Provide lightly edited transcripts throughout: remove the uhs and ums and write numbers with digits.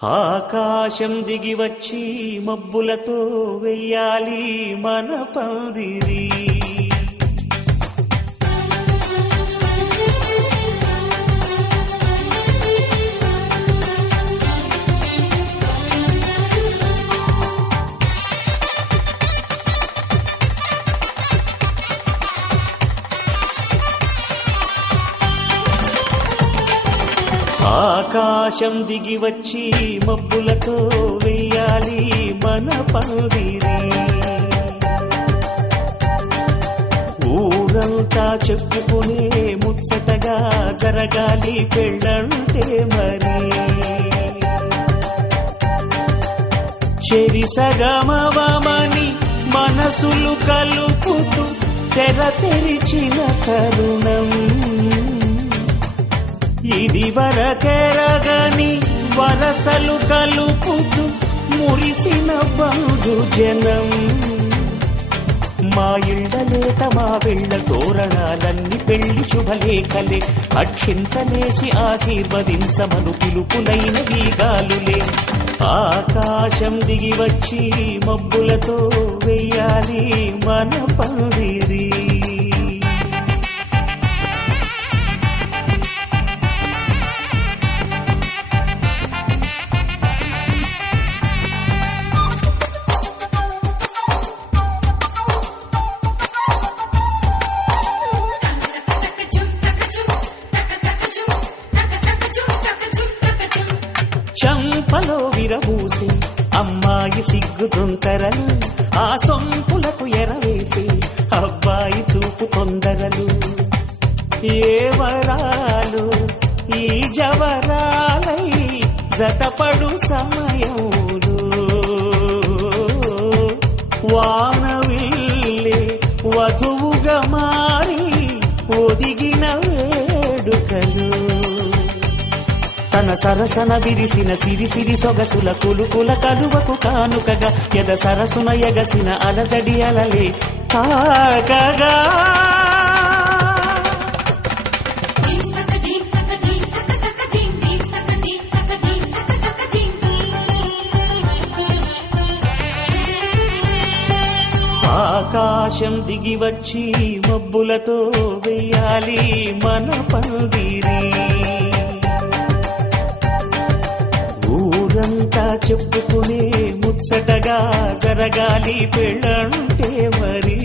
ఆకాశం దిగి వచ్చి మబ్బులతో వెయ్యాలి మన పందిరి. ఆకాశం దిగి వచ్చి మబ్బులతో వెయ్యాలి మన పందిరి. ఊరంతా చెప్పుకునే ముచ్చటగా జరగాలి పెళ్ళంటే మరి. చెరిసగమవమని మనసులు కలుపుతూ తెర తెరిచిన తరుణం, ఇది వరకెరగని వరసలు కలుపుతూ మురిసిన బంధు జనం. మా ఇళ్లలేత మా వెళ్ళ తోరణాలన్నీ పెళ్లి శుభలేఖలే, అక్షింతలేసి ఆశీర్వదించమను పిలుపులైన వీగాలులే. ఆకాశం దిగి వచ్చి మబ్బులతో వెయ్యాలి మన పందిరి. చంపలో విరబూసి అమ్మాయి సిగ్గు తొంతరలు, ఆ సొంపులకు ఎరవేసి అబ్బాయి చూపు తొందరలు. ఏ వరాలు ఈ జవరాలై జతపడు సమయంలో, వానవిల్లే వధువుగా మారి ఒదిగిన వేడుకలు. తన సరసన విరిసిన సిరిసిరి సొగసుల కులుకుల కలువకు కానుకగా ఎద సరసున ఎగసిన అలజడి అలలే తాకగా. ఆకాశం దిగి వచ్చి మబ్బులతో వెయ్యాలి మన పందిరి. ఊరంతా చెప్పుకునే ముచ్చటగా జరగాలి పెళ్ళంటే మరి.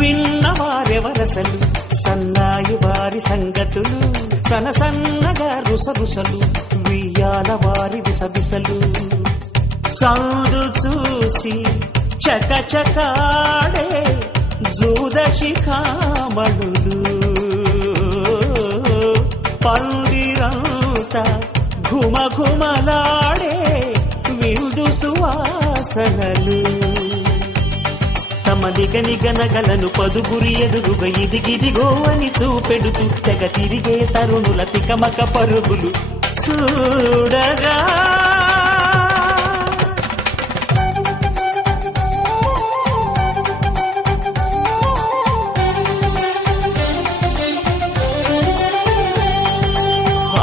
విన్నవారెవరసలు సన్నాయి వారి సంగతులు, సనసన్నగా రుసరుసలు వియ్యాల వారి విసవిసలు. సౌదు చూసి చకచకాడే జూదశిఖామణులు, పందిరంతా ఘుమఘుమలాడే విందు సువాసనలు. తమ నిగనిగనగలను పదుగురి ఎదురుగా ఇదిగిదిగో అని చూపెడుతూ తెగ తిరిగే తరుణుల తికమక పరుగులు చూడగా.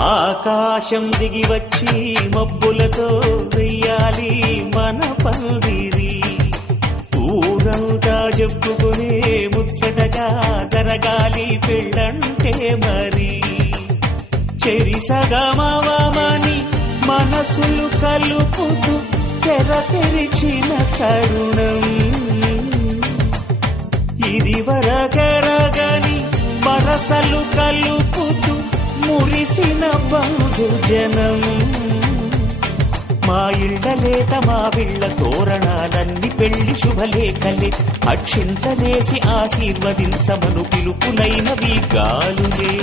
ఆకాశం దిగి వచ్చి మబ్బులతో వెయ్యాలి మన పందిరి. ఊరంతా చెప్పుకునే ముచ్చటగా జరగాలి పెళ్ళంటే మరి. చెరిసగమవమని మనసులు కలుపుతూ తెర తెరిచిన తరుణం, ఇది వరకెరగని వరసలు కలుపుతూ మురిసిన బంధు జనం. మా ఇళ్లలేత మా విళ్ళ తోరణాలన్నీ పెళ్లి శుభలేఖలే, అక్షింతలేసి ఆశీర్వదించమను పిలుపులైన వీగాలులే.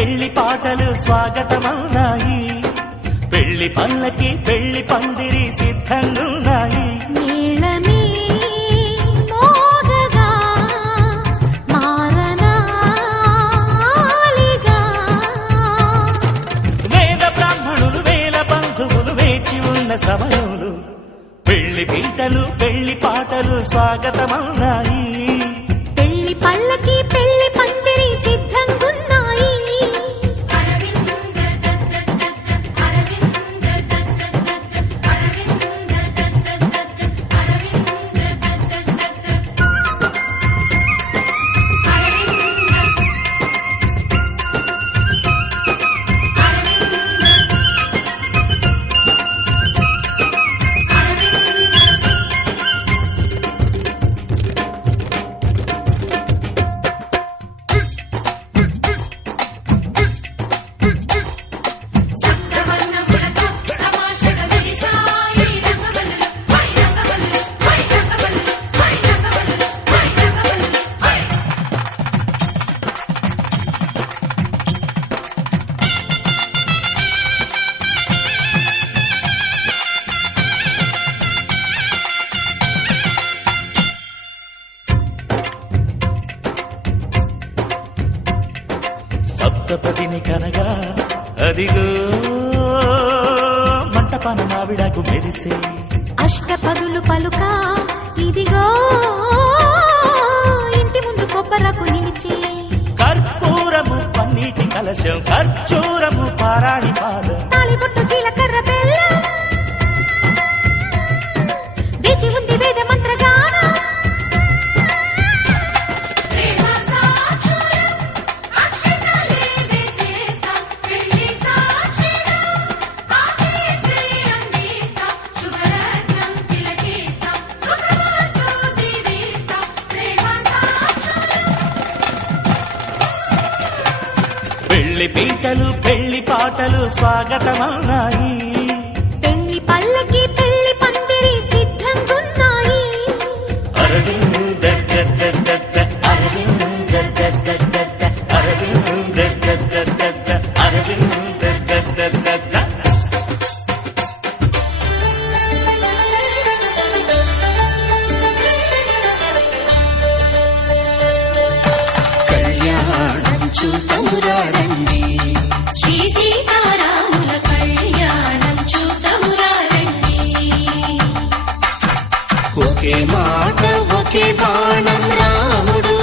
పెళ్లి పాటలు స్వాగతమవునాయి. పెళ్లి పల్లకి పెళ్లి పందిరి సిద్ధంగున్నాయి. నీళమే మోగగా మారనాలిగా వేద బ్రాహ్మణులు వేల బంధువులు వేచి ఉన్న సమయంలో పెళ్లి పీటలు పెళ్లి పాటలు స్వాగతమవునాయి. పెళ్లి పల్లకి పెళ్లి పందిరి సిద్ధంగున్నాయి. సప్తపదిని కనగా అదిగో మంటపాన మావిడాకు మెరిసే అష్టపదులు పలుక ఇదిగో ఇంటి ముందు కొబ్బరకు నిలిచి కర్పూరము పన్నీటి కలశం ఖర్జూరము పారాణి పాదం తాళిబొట్టు జీలకర్ర బెల్లం వేచి ఉంది వేద మంత్రగానం. పెళ్లి పీటలు పెళ్లి పాటలు స్వాగతమవునాయి. పెళ్లి పల్లకి పెళ్లి పందిరి సిద్ధంగున్నాయి. అరవింద దద్ద అరవింద దద్ద అరవింద దద్ద అరవింద దద్ద కళ్యాణం చూతమురారండి, శ్రీ సీతారాముల కళ్యాణం చూతమురారండి. ఒకే మాట ఒకే బాణం రాముడు,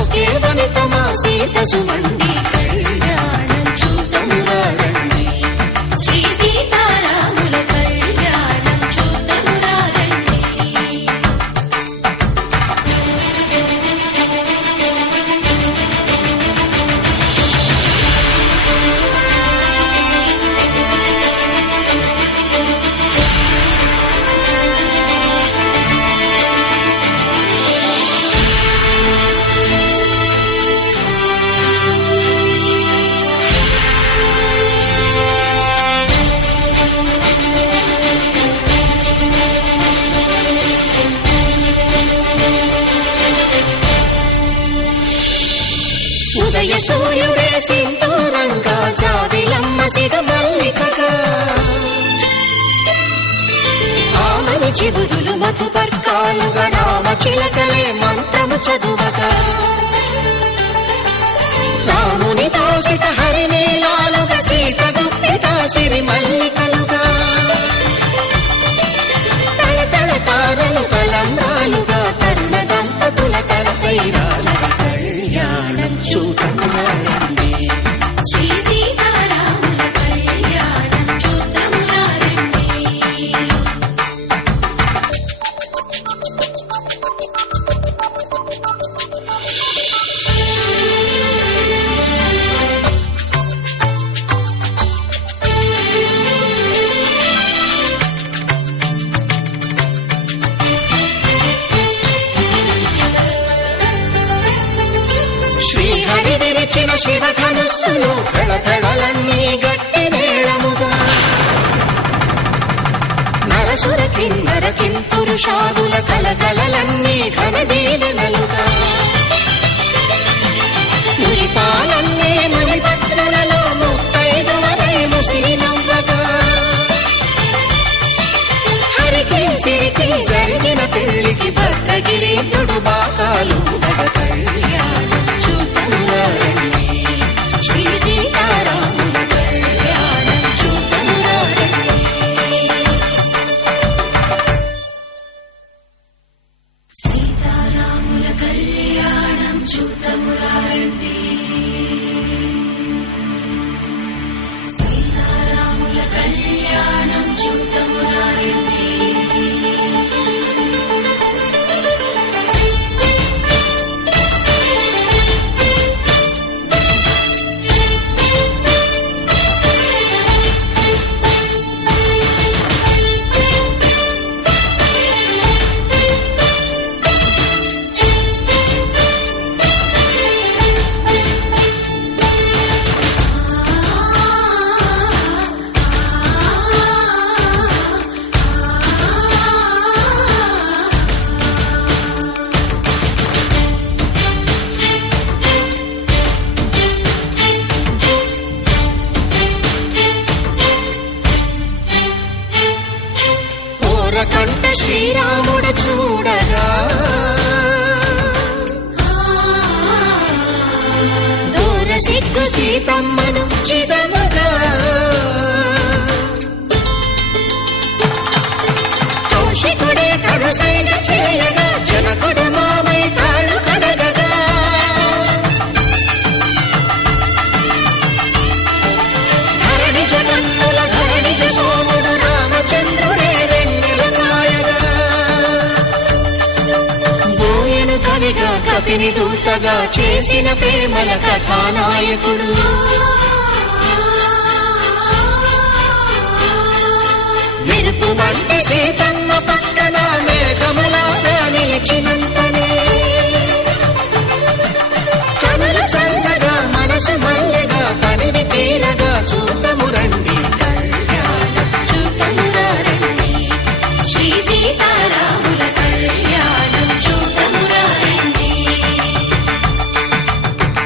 ఒకే వనిత మా సీత సుమండి. కళ్యాణం చూతమురారండి, శ్రీ సీతారాముల కళ్యాణం చూతమురారండి. ఉదయ సూర్యుడే సింధూరంగా, జాబిలమ్మ సిగ మల్లికగా, ఆమని చిగురులు మధుపర్కాలుగా, రామ చిలకలే మంత్రము చదువగా, రాముని దోసిట హరినీలాలుగా, సీత గుప్పిట సిరి మల్లికలుగా, తళతళ తారలు కలంబ్రాలుగా, తరుణ దంపతుల తలపైరాలుగా. కళ్యాణం చూతమురారండి, శ్రీ సీతారాముల కళ్యాణం చూతమురారండి. శ్రీహరి విరిచిన శివధనుస్సులు కళకళలన్నీ గట్టి నేళముగా, నరసుర కిన్నర కింపురుషాదుల కలకలలన్నీ ఘనదీవెనలుగా, మురిపాలన్నీ త్రినేత్రుడు బాకాలు నగ కళ్యాణం చూతమురారండి శ్రీ సీతారాముల కళ్యాణం చూతమురారండి సీతారాముల కళ్యాణం చూతమురారండి సీతారాముల కళ్యాణం చూతమురారండి కంట శ్రీరాముడు చూడగా దూర సిగ్గు సీతమ్మను చిదమగా కౌశికుడే కరుసైన చేయగా జనకుడు మామై కాళ్ళు కడగగా ధరణి జగన్నుల ధరణిజ సోముడు రామచంద్రుడే కవిగా కపిని దూతగా చేసిన ప్రేమల కథానాయకుడు మెరుపు వంటి సీతమ్మ పక్కన మేఘములాగా నిలిచినంతనే కనులు చల్లగా మనసు మల్లెగా తనివి తీరగా చూతము రండి కళ్యాణం చూతమురా రండి శ్రీ సీతారాముల కళ్యాణం చూతమురారండి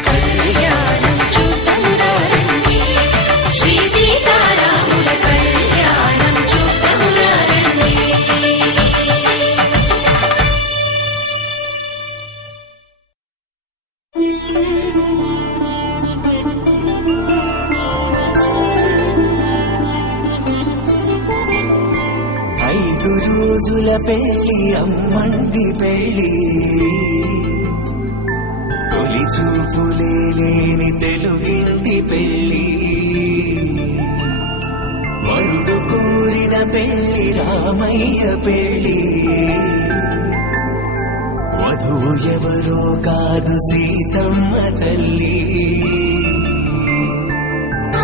కళ్యాణం చూతమురారండి శ్రీ సీతారాముల కళ్యాణం చూతమురారండి ఐదు రోజుల పెళ్లి అమ్మంది పెళ్లి తొలి చూపులే లేని తెలుగింటి పెళ్లి వరుడు కోరిన పెళ్లి రామయ్య పెళ్లి వధువు ఎవరో కాదు సీతమ్మ తల్లి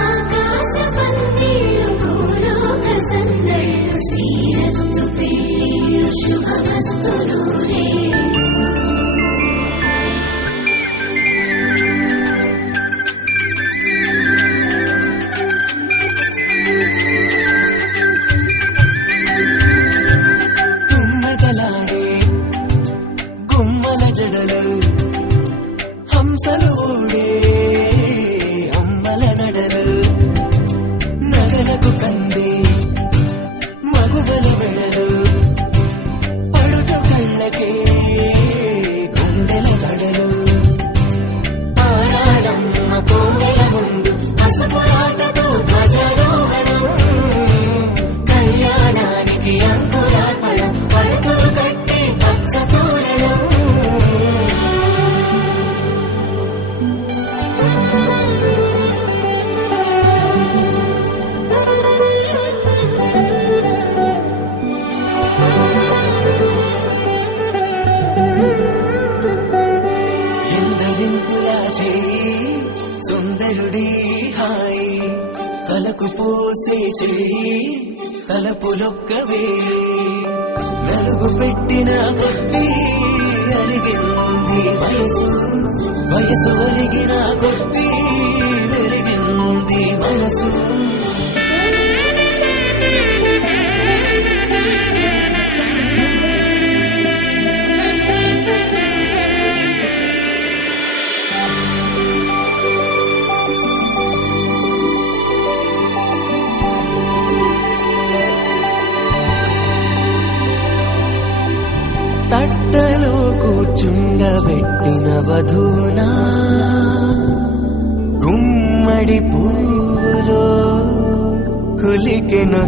ఆకాశ పందిళ్ళు భూలోక సందళ్ళు శ్రీరస్తు పెళ్ళిళ్ళు శుభమస్తు నూరేళ్ళు తుమ్మెదలాడే గుమ్మల జడలు హంసలు ఊడే అమ్మల నడలు నగలకు కంది మగువల వెడలు పడుతు కళ్ళకే గుండెల తడలు ఆరాడమ్మ కోవెల ముందు పసుపురాటతో ధ్వజారోహణం కళ్యాణానికి అంకురార్పణం పడుతులు కట్టి పచ్చ తోరణం ఎందరింతులా చేయి సుందరుడి హాయి తలకు పోసే చేయి తలపులొక్కవే నలుగు పెట్టిన కొద్దీ అరిగింది వయసు వయసు ఒరిగిన కొద్దీ వెలిగింది మనసు తట్టలో కూర్చోబెట్టిన వధూనా గుమ్మడి పువ్వులో కులికెను